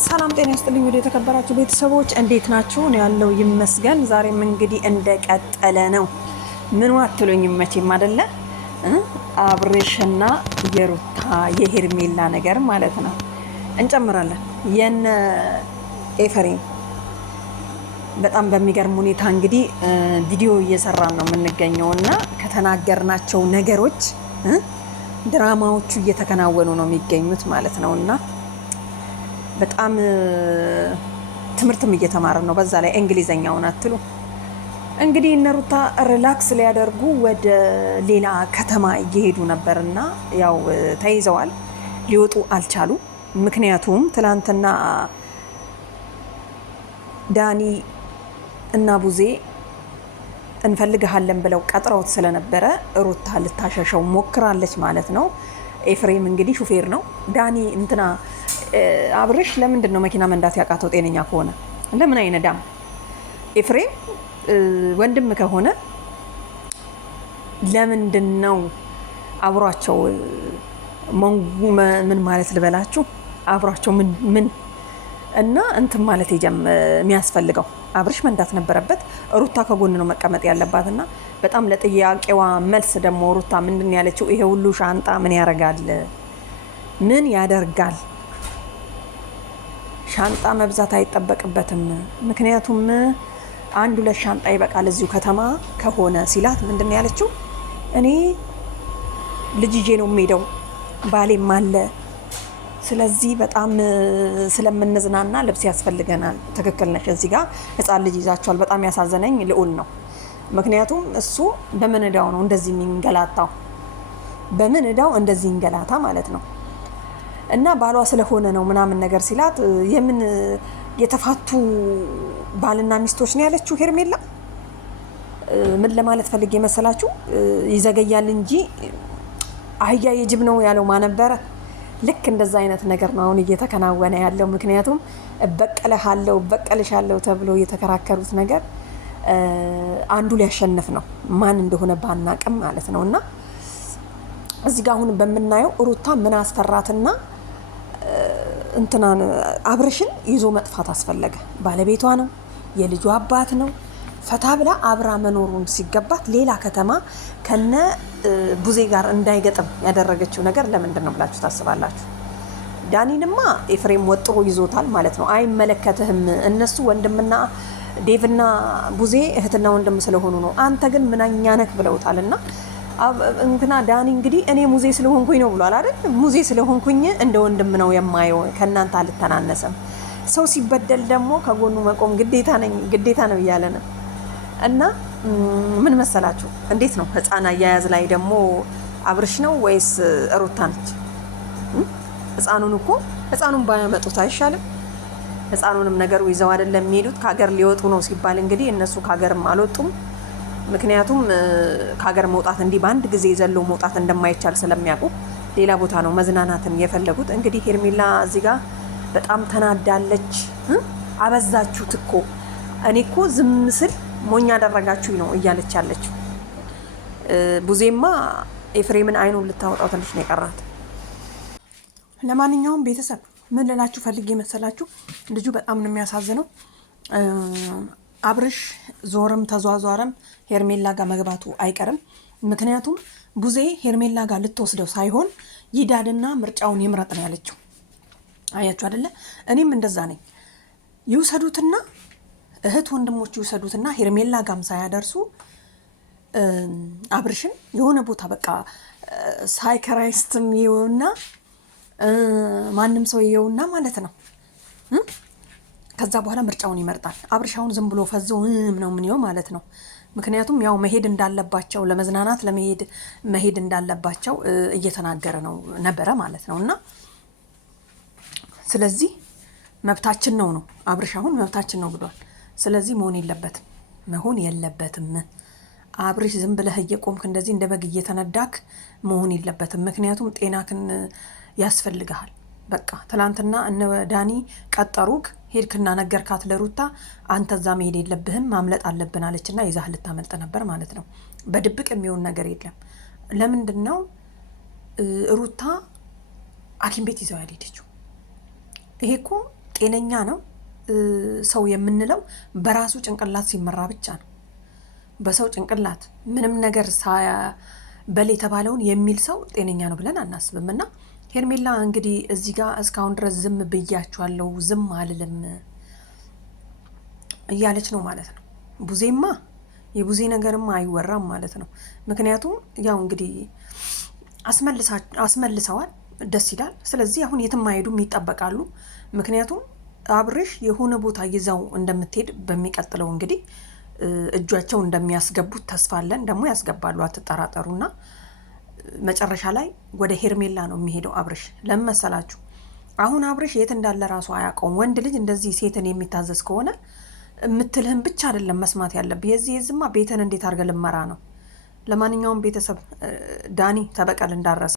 ሰላም ጤና ይስጥልኝ ወደ የተከበራችሁ ቤተሰቦች እንዴት ናችሁ? ነው ያለው ይመስገን። ዛሬም እንግዲህ እንደቀጠለ ነው። ምን ዋትሉኝ መቼም አይደለ አብሬሽና የሩታ የሄርሜላ ነገር ማለት ነው። እንጨምራለን የነ ኤፍሬም በጣም በሚገርም ሁኔታ እንግዲህ ቪዲዮ እየሰራን ነው የምንገኘውና ከተናገርናቸው ነገሮች ድራማዎቹ እየተከናወኑ ነው የሚገኙት ማለት ነውና በጣም ትምህርትም እየተማርን ነው። በዛ ላይ እንግሊዘኛውን አትሉ እንግዲህ እነ ሩታ ሪላክስ ሊያደርጉ ወደ ሌላ ከተማ እየሄዱ ነበርና ያው ተይዘዋል፣ ሊወጡ አልቻሉ። ምክንያቱም ትላንትና ዳኒ እና ቡዜ እንፈልግሃለን ብለው ቀጥረውት ስለነበረ ሩታ ልታሸሸው ሞክራለች ማለት ነው። ኤፍሬም እንግዲህ ሹፌር ነው። ዳኒ እንትና አብርሽ ለምንድን ነው መኪና መንዳት ያቃተው? ጤነኛ ከሆነ ለምን አይነዳም? ኤፍሬም ወንድም ከሆነ ለምንድን ነው አብሯቸው ምን ማለት ልበላችሁ አብሯቸው ምን እና እንትን ማለት የሚያስፈልገው? አብርሽ መንዳት ነበረበት። ሩታ ከጎን ነው መቀመጥ ያለባትና በጣም ለጥያቄዋ መልስ ደግሞ ሩታ ምንድን ያለችው? ይሄ ሁሉ ሻንጣ ምን ያደርጋል? ምን ያደርጋል? ሻንጣ መብዛት አይጠበቅበትም። ምክንያቱም አንድ ሁለት ሻንጣ ይበቃል እዚሁ ከተማ ከሆነ ሲላት ምንድን ያለችው? እኔ ልጅ ይዤ ነው የምሄደው፣ ባሌም አለ። ስለዚህ በጣም ስለምንዝናና ልብስ ያስፈልገናል። ትክክል ነሽ። እዚህ ጋር ህፃን ልጅ ይዛቸዋል። በጣም ያሳዘነኝ ልዑል ነው። ምክንያቱም እሱ በምን እዳው ነው እንደዚህ የሚንገላታው? በምን እዳው እንደዚህ እንገላታ ማለት ነው። እና ባሏ ስለሆነ ነው ምናምን ነገር ሲላት የምን የተፋቱ ባልና ሚስቶች ነው ያለችው ሄርሜላ። ምን ለማለት ፈልጌ መሰላችሁ? ይዘገያል እንጂ አህያ የጅብ ነው ያለው ማነበረ። ልክ እንደዛ አይነት ነገር ነው አሁን እየተከናወነ ያለው። ምክንያቱም በቀልሻለሁ ተብሎ የተከራከሩት ነገር አንዱ ሊያሸንፍ ነው፣ ማን እንደሆነ ባናቅም ማለት ነው። እና እዚህ ጋር አሁን በምናየው ሩታ ምን አስፈራትና እንትናን አብርሽን ይዞ መጥፋት አስፈለገ? ባለቤቷ ነው፣ የልጁ አባት ነው። ፈታ ብላ አብራ መኖሩን ሲገባት ሌላ ከተማ ከነ ቡዜ ጋር እንዳይገጥም ያደረገችው ነገር ለምንድን ነው ብላችሁ ታስባላችሁ? ዳኒንማ ኤፍሬም ወጥሮ ይዞታል ማለት ነው። አይመለከትህም። እነሱ ወንድምና ዴቭና ቡዜ እህትና ወንድም ስለሆኑ ነው። አንተ ግን ምናኛ ነክ ብለውታልና እንትና ዳኒ እንግዲህ እኔ ሙዜ ስለሆንኩኝ ነው ብሏል አይደል? ሙዜ ስለሆንኩኝ እንደ ወንድም ነው የማየው፣ ከእናንተ አልተናነሰም። ሰው ሲበደል ደግሞ ከጎኑ መቆም ግዴታ ነው እያለ ነው። እና ምን መሰላችሁ? እንዴት ነው ህፃን አያያዝ ላይ ደግሞ አብርሽ ነው ወይስ ሩታ ነች? ህፃኑን ባያመጡት አይሻልም? ህፃኑንም ነገሩ ይዘው አይደለም የሚሄዱት። ከሀገር ሊወጡ ነው ሲባል እንግዲህ እነሱ ከሀገርም አልወጡም። ምክንያቱም ከሀገር መውጣት እንዲህ በአንድ ጊዜ ዘሎ መውጣት እንደማይቻል ስለሚያውቁ ሌላ ቦታ ነው መዝናናትን የፈለጉት። እንግዲህ ሄርሜላ እዚህ ጋር በጣም ተናዳለች። አበዛችሁት እኮ እኔ እኮ ዝም ስል ሞኛ አደረጋችሁኝ ነው እያለች ያለችው። ቡዜማ ኤፍሬምን አይኑን ልታወጣው ትንሽ ነው የቀራት። ለማንኛውም ቤተሰብ ምን ልላችሁ ፈልጌ መሰላችሁ? ልጁ በጣም ነው የሚያሳዝነው። አብርሽ ዞርም ተዟዟረም ሄርሜላ ጋር መግባቱ አይቀርም። ምክንያቱም ቡዜ ሄርሜላ ጋር ልትወስደው ሳይሆን ይዳድና ምርጫውን ይምረጥ ነው ያለችው። አያችሁ አይደለ? እኔም እንደዛ ነኝ። ይውሰዱትና እህት ወንድሞቹ ይውሰዱትና ሄርሜላ ጋም ሳያደርሱ አብርሽን የሆነ ቦታ በቃ ሳይከራይስትም ይኸውና ማንም ሰው ይኸውና ማለት ነው። ከዛ በኋላ ምርጫውን ይመርጣል። አብርሽ አሁን ዝም ብሎ ፈዞ ነው ምን ይኸው ማለት ነው። ምክንያቱም ያው መሄድ እንዳለባቸው ለመዝናናት መሄድ እንዳለባቸው እየተናገረ ነበረ ማለት ነው። እና ስለዚህ መብታችን ነው አብርሽ አሁን መብታችን ነው ብሏል። ስለዚህ መሆን የለበትም። አብርሽ ዝም ብለህ እየቆምክ እንደዚህ እንደ በግ እየተነዳክ መሆን የለበትም። ምክንያቱም ጤናክን ያስፈልግሃል። በቃ ትላንትና እነ ዳኒ ቀጠሩክ፣ ሄድክና ነገርካት ለሩታ አንተ እዛ መሄድ የለብህም ማምለጥ አለብን አለችና ይዛህ ልታመልጥ ነበር ማለት ነው። በድብቅ የሚሆን ነገር የለም። ለምንድን ነው ሩታ ሐኪም ቤት ይዘው ያልሄደችው? ይሄ እኮ ጤነኛ ነው ሰው የምንለው በራሱ ጭንቅላት ሲመራ ብቻ ነው። በሰው ጭንቅላት ምንም ነገር በል የተባለውን የሚል ሰው ጤነኛ ነው ብለን አናስብም። እና ሄርሜላ እንግዲህ እዚህ ጋር እስካሁን ድረስ ዝም ብያችኋለሁ፣ ዝም አልልም እያለች ነው ማለት ነው። ቡዜማ የቡዜ ነገርማ አይወራም ማለት ነው። ምክንያቱም ያው እንግዲህ አስመልሰዋል፣ ደስ ይላል። ስለዚህ አሁን የትም አይሄዱም፣ ይጠበቃሉ። ምክንያቱም አብርሽ የሆነ ቦታ ይዛው እንደምትሄድ በሚቀጥለው እንግዲህ እጇቸው እንደሚያስገቡት ተስፋ አለን። ደግሞ ያስገባሉ፣ አትጠራጠሩና መጨረሻ ላይ ወደ ሄርሜላ ነው የሚሄደው አብርሽ። ለምን መሰላችሁ? አሁን አብርሽ የት እንዳለ ራሱ አያውቀውም። ወንድ ልጅ እንደዚህ ሴትን የሚታዘዝ ከሆነ የምትልህን ብቻ አይደለም መስማት ያለብህ። የዚህ ዝማ ቤትን እንዴት አድርገህ ልመራ ነው። ለማንኛውም ቤተሰብ ዳኒ ተበቀል እንዳረሰ